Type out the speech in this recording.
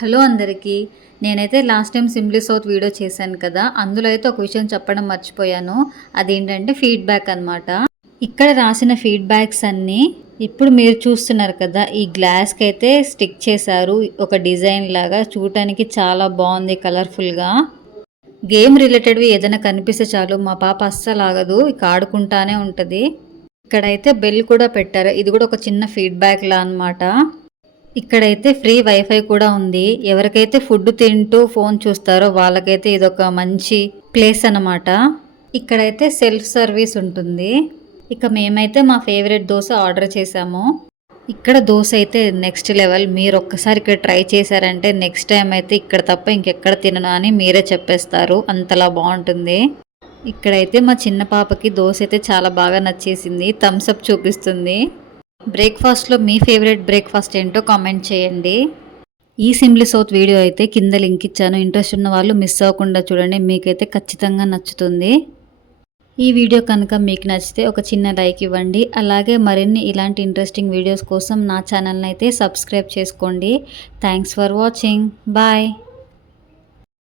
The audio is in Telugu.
హలో అందరికీ. నేనైతే last time simply south video చేశాను కదా అందులో అయితే ఒక విషయం చెప్పడం మర్చిపోయాను. అదేంటంటే ఫీడ్బ్యాక్ అన్నమాట. ఇక్కడ రాసిన ఫీడ్బ్యాక్స్ అన్నీ ఇప్పుడు మీరు చూస్తున్నారు కదా ఈ గ్లాస్కి అయితే స్టిక్ చేశారు. ఒక డిజైన్ లాగా చూడటానికి చాలా బాగుంది కలర్ఫుల్గా గేమ్ రిలేటెడ్వి ఏదైనా కనిపిస్తే చాలు మా పాప అస్సలు ఆగదు ఇక ఆడుకుంటానే ఉంటుంది. ఇక్కడైతే బెల్ కూడా పెట్టారు. ఇది కూడా ఒక చిన్న ఫీడ్బ్యాక్ లా అనమాట ఇక్కడైతే ఫ్రీ వైఫై కూడా ఉంది. ఎవరికైతే ఫుడ్ తింటూ ఫోన్ చూస్తారో వాళ్ళకైతే ఇదొక మంచి ప్లేస్ అన్నమాట. ఇక్కడైతే సెల్ఫ్ సర్వీస్ ఉంటుంది. ఇక మేమైతే మా ఫేవరెట్ దోశ ఆర్డర్ చేసాము. ఇక్కడ దోశ అయితే నెక్స్ట్ లెవెల్ మీరు ఒక్కసారి ఇక్కడ ట్రై చేశారంటే నెక్స్ట్ టైం అయితే ఇక్కడ తప్ప ఇంకెక్కడ తినను అని మీరే చెప్పేస్తారు. అంతలా బాగుంటుంది. ఇక్కడైతే మా చిన్న పాపకి దోశ అయితే చాలా బాగా నచ్చేసింది. థమ్స్ అప్ చూపిస్తుంది. బ్రేక్ఫాస్ట్లో మీ ఫేవరెట్ బ్రేక్ఫాస్ట్ ఏంటో కామెంట్ చేయండి. ఈ సింప్లీ సౌత్ వీడియో అయితే కింద లింక్ ఇచ్చాను. ఇంట్రెస్ట్ ఉన్న వాళ్ళు మిస్ అవ్వకుండా చూడండి. మీకైతే ఖచ్చితంగా నచ్చుతుంది. ఈ వీడియో కనుక మీకు నచ్చితే ఒక చిన్న లైక్ ఇవ్వండి. అలాగే మరిన్ని ఇలాంటి ఇంట్రెస్టింగ్ వీడియోస్ కోసం నా ఛానల్ని అయితే సబ్స్క్రైబ్ చేసుకోండి. Thanks for watching bye